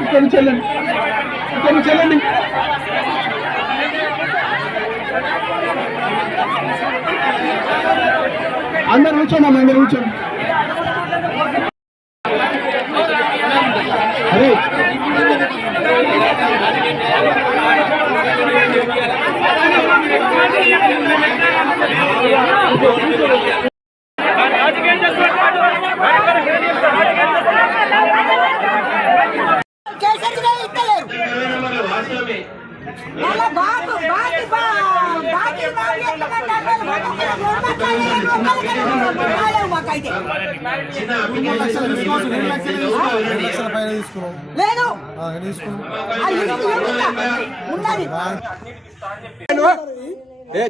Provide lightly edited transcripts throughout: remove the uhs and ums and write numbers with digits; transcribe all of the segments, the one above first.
ఇక్కడ నుంచి వెళ్ళండి, ఇక్కడ నుంచి వెళ్ళండి. అందరు కూర్చోండి అమ్మా, అందరు కూర్చోండి. అరే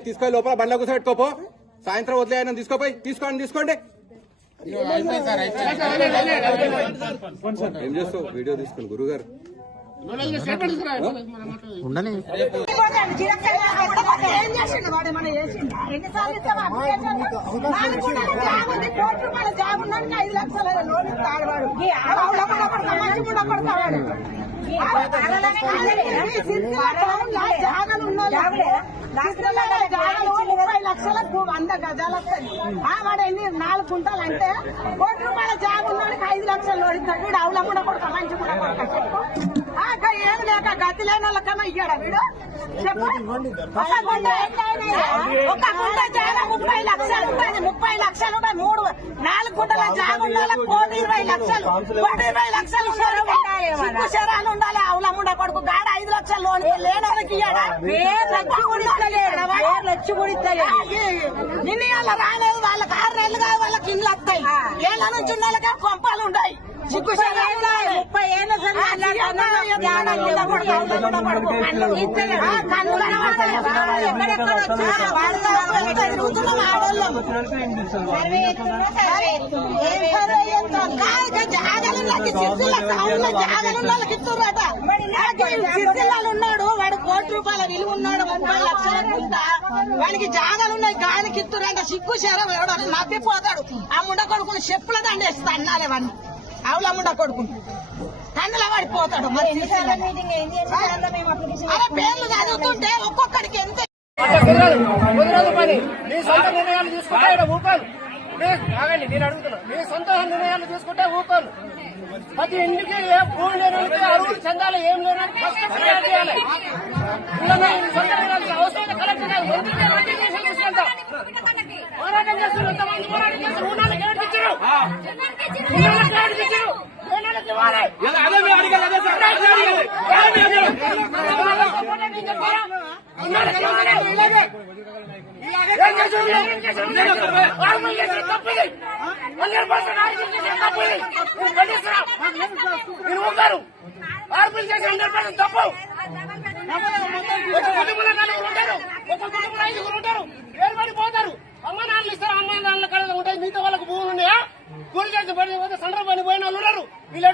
తీసుకో లోపల బండ్ల కూర్చోబెట్టుకోపో. సాయంత్రం వదిలేయని తీసుకోండి. ఏం చేస్తావు? వీడియో తీసుకోండి గురుగారు. లక్షలకు 100 గజాలు వస్తుంది. వాడు ఎన్ని 4 గుంటలు అంటే ₹1 కోటి జాగున్నానికి 5 లక్షలు ఓడిస్తాడు. వీడు అవుల కూడా కొడుక మంచి కూడా కొడుక ఏం లేక గతి లేని వాళ్ళకన్నా ఇయ్యాడా వీడు? చెప్పు. ఒక గుంట జాగా 30 లక్షలు ఉంటుంది. 30 లక్షలు ఉంటాయి. 4 గుంటల జాగున్న వాళ్ళకి ₹1,20,00,000 1,20,00,000 శరాలు ఉండాలి. అవుల ముండ కొడుకు గాడ 5 లక్షలు లోన్ లేని వాళ్ళకి ఇయ్యాడా? నిన్న వాళ్ళ రాలేదు. వాళ్ళకి 6 నెలలు కాదు, వాళ్ళకి ఇండ్లు వస్తాయి. ఏళ్ళ నుంచి ఉన్న వాళ్ళకి కొంపాలు ఉంటాయి. సిగ్గు 30 ఏళ్ళ జాగలున్నాడు. వాడు ₹1,00,00,000 విలువ ఉన్నాడు. 30 లక్షల గుంట వాడికి జాగాలున్నాయి. గానికి ఇస్తురంట. సిగ్గు శరం ఎవడో నవ్విపోతాడు. ఆ ముండ కొడుకుని చెప్పుల దండేస్తా అన్నాలే వాడిని. అవుల ముండ కొడుకుని కన్నుల పడిపోతాడు. అరే పేర్లు చదువుతుంటే ఒక్కొక్కడికి ఎంత మీ సొంత నిర్ణయాలు తీసుకుంటే ఊకోను. నేను అడుగుతున్నా, మీ సొంత నిర్ణయాలు తీసుకుంటే ఊకోను. ప్రతి ఇంటికి ఏ భూమి లేని అరువులు చెందాలి. ఏం లేని చేయాలి. సొంత అవసరం కలెక్టర్ తీసుకుంటాం. పోరాటం చేస్తున్నారు. ఎంతమంది పోరాటం చేస్తారు? రుణాలకు ఎవరికి ఇచ్చారు? ఆర్పులు చేసి 100% తప్పు. ఒక కుటుంబంలో 4 ఉంటారు. ఒక కుటుంబంలో 5 ఉంటారు. ఏర్పడిపోతారు. అమ్మ నాన్నలు ఇస్తారు. అమ్మ నాన్నల కళ ఉంటాయి. మిగతా వాళ్ళకు భూములు ఉన్నాయా? కూలి చేసి పడి పోతే సండ్ర పని పోయిన వాళ్ళు ఉన్నారు. వీళ్ళు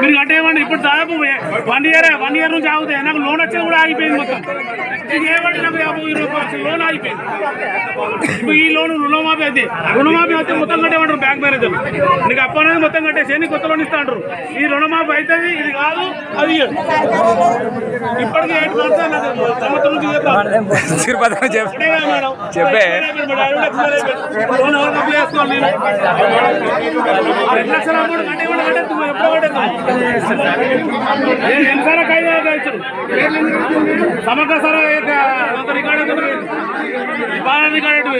మీరు కట్టేయమండి. ఇప్పుడు దాదాపు 1 year నుంచి ఆగుతాయి. నాకు లోన్ వచ్చేది కూడా ఆగిపోయింది మొత్తం. ఏమంటే నాకు 50-20% లోన్ ఆగిపోయింది. ఇప్పుడు ఈ లోన్ రుణమాఫీ అయితే మొత్తం కట్టేయమంటారు బ్యాంక్ మేనేజర్. నీకు అప్పు అనేది మొత్తం కట్టేసి నీకు కొత్త లోన్ ఇస్తా అంటారు. ఈ రుణమాఫీ అవుతుంది, ఇది కాదు అది ఇప్పటికీ 8 months సంవత్సరం నుంచి చెప్పే లోన్ ఎవరికి అప్లై చేసుకోవాలి? 2 లక్షల అమౌంట్ కట్టేయమని కట్టేస్తాం. ఎప్పుడో కట్టేస్తాం. ఎన్నిసార్లు ఖైదు ఇచ్చారు సమగ్ర సార్ రికార్డు బాగా రికార్డు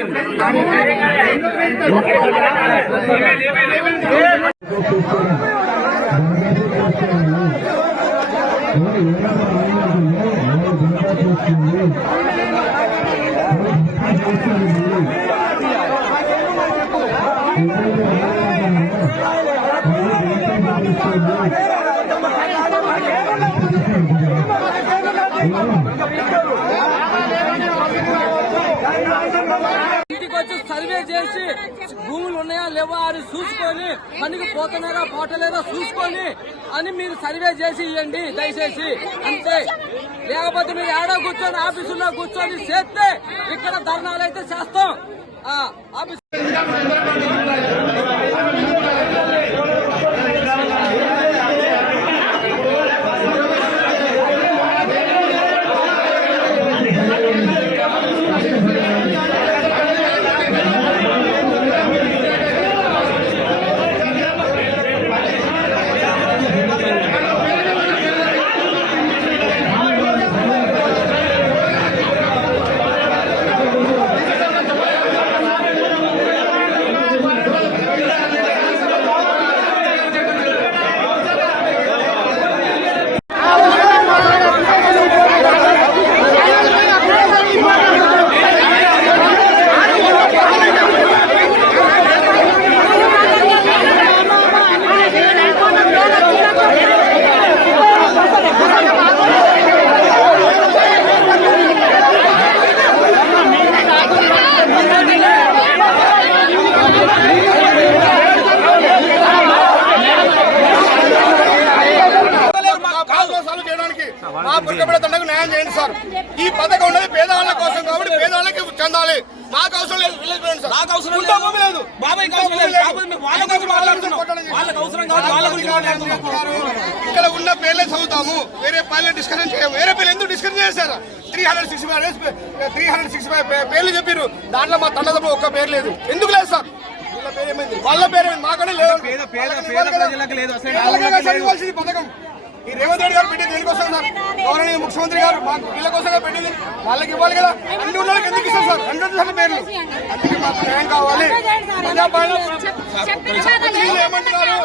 ఇంటికి వచ్చి సర్వే చేసి భూములు ఉన్నాయా లేవా అని చూసుకొని పనికి పోతున్నారా పోటలేదా చూసుకొని అని మీరు సర్వే చేసి ఇవ్వండి దయచేసి అంతే. లేకపోతే మీరు ఏడో కూర్చొని ఆఫీసులో కూర్చొని చేస్తే ఇక్కడ ధర్నాలు అయితే చేస్తాం. ఆఫీసు న్యాయం చేయండి సార్. ఈ పథకం ఉన్నది పేదవాళ్ళ కోసం కాబట్టి పేదవాళ్ళకి చెందాలి. మాకు అవసరం లేదు. నాకు అవసరం లేదు. ఇక్కడ ఉన్న పేర్లే చదువుతాము. వేరే పేర్లు డిస్కషన్ చేయము. వేరే పేర్లు ఎందుకు డిస్కషన్ చేశారు? 365 పేర్లు చెప్పారు. దాంట్లో మా తండ్రి ఒక్క పేరు లేదు. ఎందుకు లేదు సార్? వాళ్ళ పేరేమైంది మాకనే లేదు. ఇవ్వాల్సింది పథకం ఈ రేవంత్ రెడ్డి గారు పెట్టింది దేనికోసం సార్? గౌరవనీయ ముఖ్యమంత్రి గారు మాకు వీళ్ళ కోసంగా పెట్టింది. వాళ్ళకి ఇవ్వాలి కదా. అన్ని ఉన్న వాళ్ళకి ఎందుకు ఇస్తారు సార్? 100 పేర్లు. అందుకే మాకు న్యాయం కావాలి. ఏమంటున్నారు?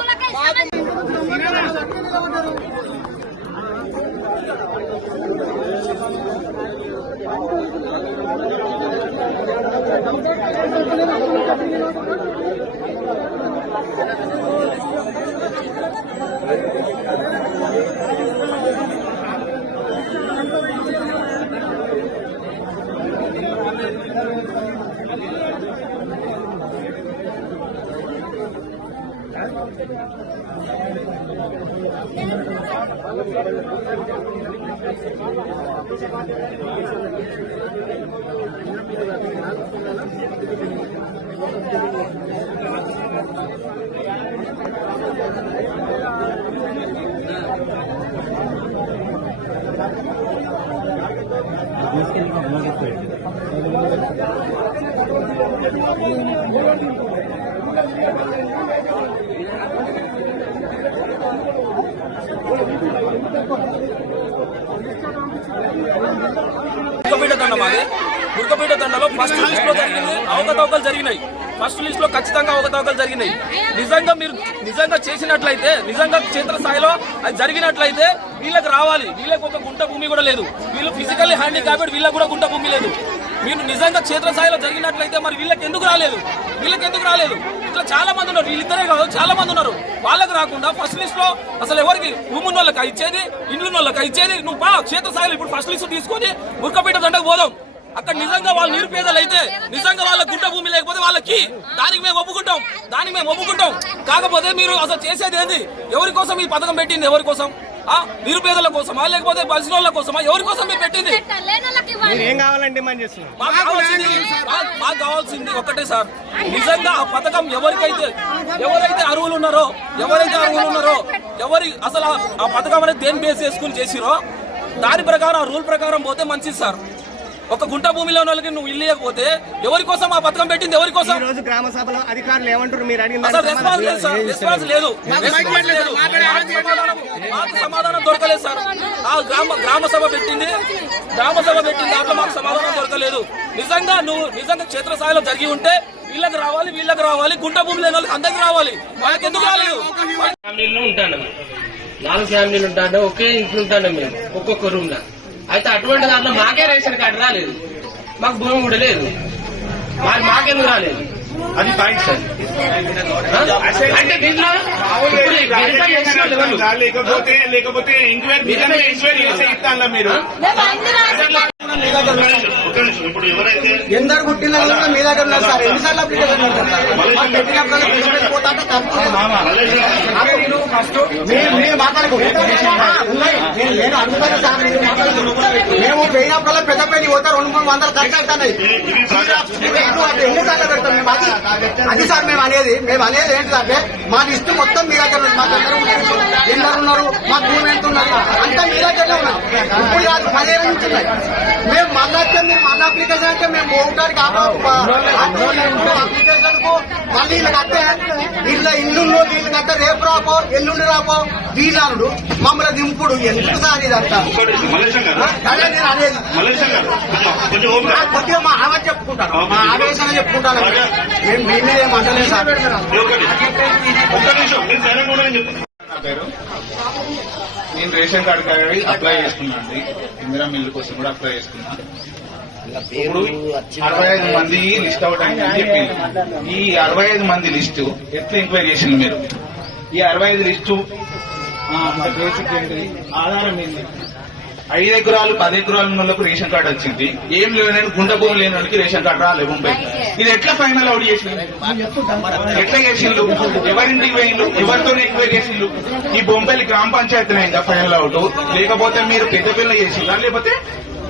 గుర్కపేట దండలో ఫస్ట్ లిస్ట్ లో జరిగింది అవకతవకలు జరిగినాయి. ఫస్ట్ లిస్ట్ లో ఖచ్చితంగా అవకతవకలు జరిగినాయి. నిజంగా మీరు నిజంగా చేసినట్లయితే, నిజంగా క్షేత్రస్థాయిలో అది జరిగినట్లయితే వీళ్ళకి రావాలి. వీళ్ళకి ఒక గుంట భూమి కూడా లేదు. వీళ్ళు ఫిజికల్లీ హ్యాండిక్యాప్డ్, వీళ్ళకి కూడా గుంట భూమి లేదు. మీరు నిజంగా క్షేత్రస్థాయిలో జరిగినట్లయితే మరి వీళ్ళకి ఎందుకు రాలేదు? ఇట్లా చాలా మంది ఉన్నారు. వీళ్ళిద్దరే కాదు, చాలా మంది ఉన్నారు. వాళ్ళకి రాకుండా ఫస్ట్ లిస్ట్ లో అసలు ఎవరికి భూమి ఉన్న వాళ్ళకి ఇచ్చేది, ఇండ్లు ఉన్న వాళ్ళకి ఇచ్చేది. నువ్వు క్షేత్రస్థాయిలో ఇప్పుడు ఫస్ట్ లిస్ట్ తీసుకొని గుర్కపేట దండకు పోదాం. అక్కడ నిజంగా వాళ్ళు నిరుపేదలు అయితే, నిజంగా వాళ్ళ గుంట భూమి లేకపోతే వాళ్ళకి దానికి మేము ఒప్పుకుంటాం. కాకపోతే మీరు అసలు చేసేది ఏంది? ఎవరి కోసం ఈ పథకం పెట్టింది? ఎవరి కోసం? నిరుపేదల కోసమా లేకపోతే బలిసిన కోసమా? ఎవరి కోసం మీరు పెట్టింది? మాకు కావాల్సింది ఒక్కటే సార్, నిజంగా ఆ పథకం ఎవరైతే అర్హులు ఉన్నారో అసలు ఆ పథకం అనేది దేని బేస్ చేసుకుని చేసిరో దాని ప్రకారం, ఆ రూల్ ప్రకారం పోతే మంచిది సార్. ఒక గుంట భూమిలో వాళ్ళకి నువ్వు ఇల్లు ఇవ్వకపోతే ఎవరి కోసం ఆ పథకం పెట్టింది? ఎవరి కోసం? గ్రామ సభలో అధికారులు ఏమంటారు? మీరు అసలు రెస్పాన్స్ లేదు. మాకు సమాధానం దొరకలేదు సార్. ఆ గ్రామ సభ పెట్టింది దాంట్లో మాకు సమాధానం దొరకలేదు. నిజంగా క్షేత్రస్థాయిలో జరిగి ఉంటే వీళ్ళకి రావాలి, గుంట భూమి లేని వాళ్ళకి అందరికి రావాలి. వాళ్ళకి ఎందుకు రాలేదు? ఉంటాను 4 ఫ్యామిలీలు ఉంటాను, ఒకే ఇంట్లో ఉంటాను మేము, ఒక్కొక్క రూమ్ లో. అయితే అటువంటి దాంట్లో మాకే రేషన్ కార్డు రాలేదు, మాకు భూమి కూడా లేదు, మాకెందుకు రాలేదు? అది పాయింట్ సార్. అంటే దీంట్లో లేకపోతే ఎంక్వైరీ చేస్తాను మీరు. ఎందరు పుట్టిన మీ దగ్గర ఉన్నారు సార్. ఎన్నిసార్లు అప్లికేషన్ నేను అడుగుతాను సార్. మేము పోయినప్పుడు పెద్ద పెళ్లి పోతే 200-300 ఖర్చు అవుతున్నాయి. ఎన్నిసార్లు పెడతాం మేము? అది సార్ మేము అనేది ఏంటంటే మా లిస్టు మొత్తం మీ దగ్గర ఉంది. మాకు ఎందరు ఉన్నారు, మాకు భూమి ఎంత ఉన్నారు అంతా మీ దగ్గరనే ఉన్నారు. ఇప్పుడు కాదు 10 ఏళ్ళ నుంచి ఉన్నాయి. మేము మళ్ళీ అప్లికేషన్ అంటే మేము పోవడానికి అప్లికేషన్ కు మళ్ళీ వీళ్ళు కట్టే ఇల్లు వీళ్ళు కట్టే రేపు రాపో ఎల్లుండి రాపో వీళ్ళనుడు మమ్మల్ని దింపుడు ఎందుకు సార్ ఇదంతా? అదే నేను అనేది కొద్దిగా మా ఆవేశ చెప్పుకుంటాను, మా ఆవేశంగా చెప్పుకుంటాను. మేము మీ మీద ఏమంటలేదు సార్. నేను రేషన్ కార్డు అప్లై చేసుకున్నాను, ఇందిరా మిల్లు కోసం కూడా అప్లై చేసుకున్నాను. ఇప్పుడు 65 మంది లిస్ట్ అవుట్ అయిందని చెప్పింది. ఈ 65 మంది లిస్టు ఎట్లా ఎంక్వైరీ చేసింది మీరు? ఈ 65 లిస్టు బేసిక్ ఏంటి? ఆధారం ఏంటి? 5 ఎకరాలు 10 ఎకరాల ఉన్న వాళ్ళకు రేషన్ కార్డు వచ్చింది, ఏం లేని గుంట భూమి లేని వాళ్ళకి రేషన్ కార్డు రాలేదు ముంబై. ఇది ఎట్లా ఫైనల్ అవుట్ చేసింది? ఎట్లా చేసిండ్రు? ఎవరింటికి పోయిండ్రు? ఎవరితో ఎంక్వైరీ చేసిండ్రు? ఈ బొంబాయి గ్రామ పంచాయతీ అయిందా ఫైనల్ అవుట్? లేకపోతే మీరు పెద్దపిల్ల చేసిందా? లేకపోతే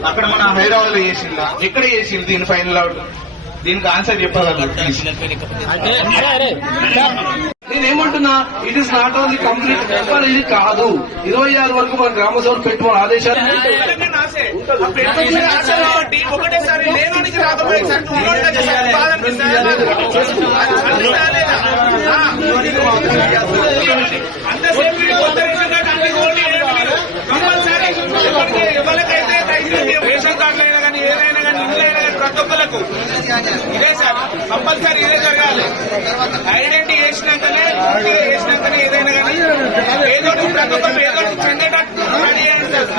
అక్కడ మన హైదరాబాద్ లో చేసిందా? ఎక్కడ చేసింది దీని ఫైనల్ అవుట్? దీనికి ఆన్సర్ చెప్పగలరు. నేనేమంటున్నా, it is not only complete paper, ఇది కాదు. 26 వరకు మన గ్రామ సభలు పెట్టుకున్న ఆదేశాలు ఒకటేసారి లేనోనికి రాకపోయేసరికి ఎవరికైతే రేషన్ కార్డులు అయినా కానీ ఏదైనా కానీ ఇళ్ళైనా కానీ ప్రతి ఒక్కరికి ఇదే సార్ కంపల్సరీ ఇదే జరగాలి. ఐడెంటిటీ వేసినాకనే ఏదైనా కానీ ఏదో ప్రతి ఒక్కరు ఏదో చెందేటట్టు రెడీ చేయండి సార్.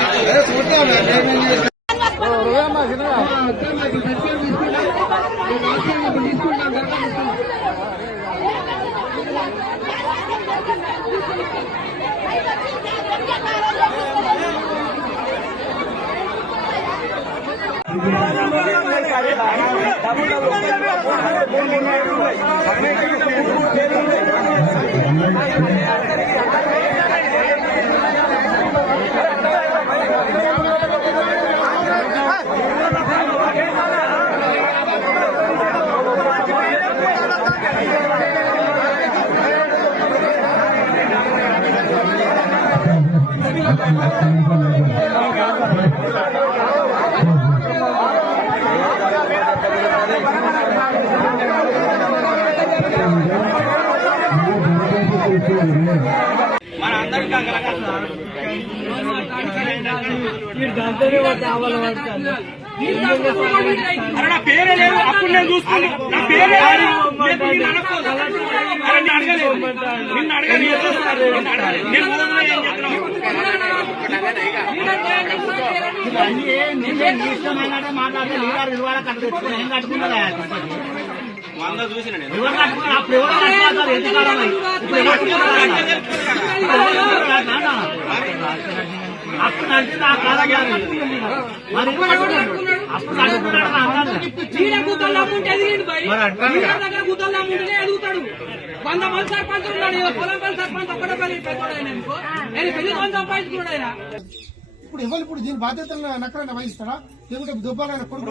మన అందరికీ నా పేరే లేదు, అప్పుడు నేను చూసుకున్నా. నా పేరే నిన్ను అడగలేదు. వంద చూసిన నేను అంటే నా కాలజ్ఞానం మరి అప్పుడు అడుగుతున్నాడు గుద్దలు అమ్ముంటే దగ్గర గుద్దలు అమ్ముంటేనే ఎదుగుతాడు. 100 మంది సర్పంచ్ ఉన్నాడు, పొలం పల్లి సర్పంచ్ ఒక్కడే పల్లి పెద్దోడైనా నేను పెళ్లి కొంత సంపాదించుకున్నాడు ఆయన. ఇప్పుడు ఎవరు ఇప్పుడు దీని బాధ్యతలను నక్కరైనా వహిస్తాడా, లేకుంటే దుబ్బారైనా కొడుకు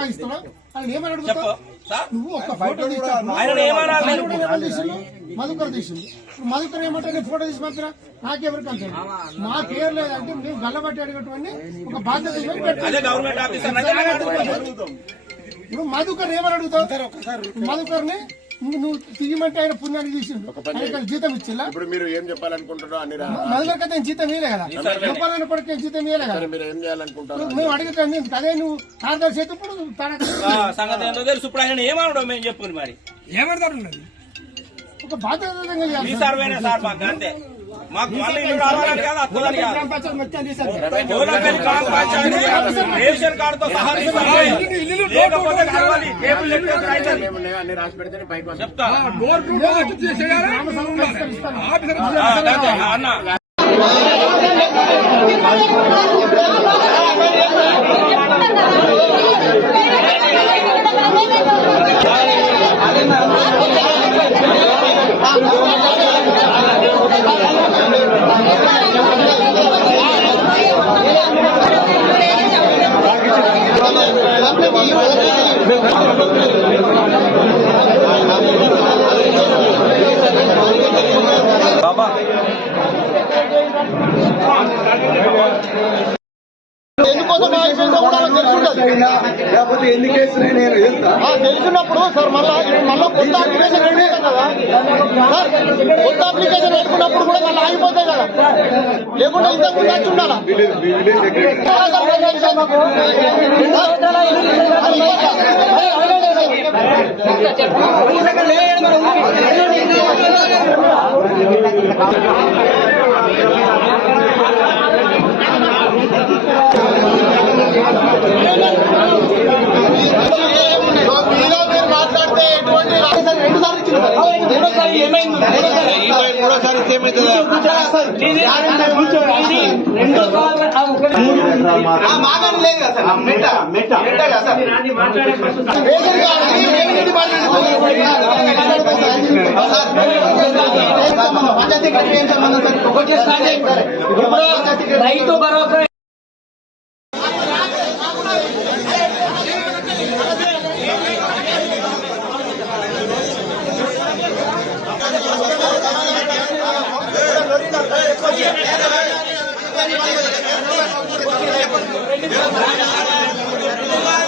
వహిస్తాడా, ఆయన ఏమని అడుగుతావు? నువ్వు ఒక ఫోటో తీసావు, మధుకర్ తీసింది. ఇప్పుడు మధుకర్ ఏమంటే నేను ఫోటో తీసి పంపినా నాకెవరికి అంటాడు. మా పేరు లేదంటే మేము గల్లబట్టి అడిగేటువంటి ఒక బాధ్యత ఇప్పుడు మధుకర్ ఏమని అడుగుతావు? మధుకర్ని నువ్వు తీయమంటే ఆయన పుణ్యాన్ని తీసిండు, ఆయన జీతం ఇచ్చిలా. ఇప్పుడు మీరు ఏం చెప్పాలనుకుంటున్నారో అన్ని మధుకర్ కదా జీతం ఇయ్యలే కదా, గొప్పలైన కొడుకు జీతం ఇయ్యలే కదా. మీరు ఏం చేయాలనుకుంటారు? మేము అడుగుతాం అదే నువ్వు కార్యదర్శి అయితే ఇప్పుడు సంగతి ఏంటో తెలుసు. ఇప్పుడు ఆయన ఏమనడం మేము చెప్పుకుని మరి ఏమడతాడు ఒక బాధ్యత సర్వేనే సార్ మాకు అంతే. మాకు మళ్ళీ ఇల్లు రావాలని కాదు, అత్తులని కాదు. రేషన్ కార్డుతో సహా లేకపోతే కావాలి. టేబుల్ అన్ని రాసి పెడితే పైకి చెప్తా అన్న. ఎందుకోసం లేకపోతే ఎన్ని కేసులు తెలుసున్నప్పుడు సార్ మళ్ళా కొత్త అప్లికేషన్ రెడీ కదా సార్, కొత్త అప్లికేషన్ పెట్టుకున్నప్పుడు కూడా మళ్ళీ ఆగిపోతాయి కదా, లేకుంటే ఇంతకు ముందు వచ్చి ఉండాలా. మాట్లాడితే ఎటువంటి 2 సార్లు ఇచ్చింది సార్, రెండోసారి ఏమైంది? మూడోసారి ఏమైతుంది? మాగాని లేదు కదా సార్, మెట్ట కదా సార్. పంచాయతీ ఏం సంబంధం సార్? ఒకటి రైతు భరోసా Yeah.